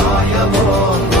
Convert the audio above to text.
I am boy.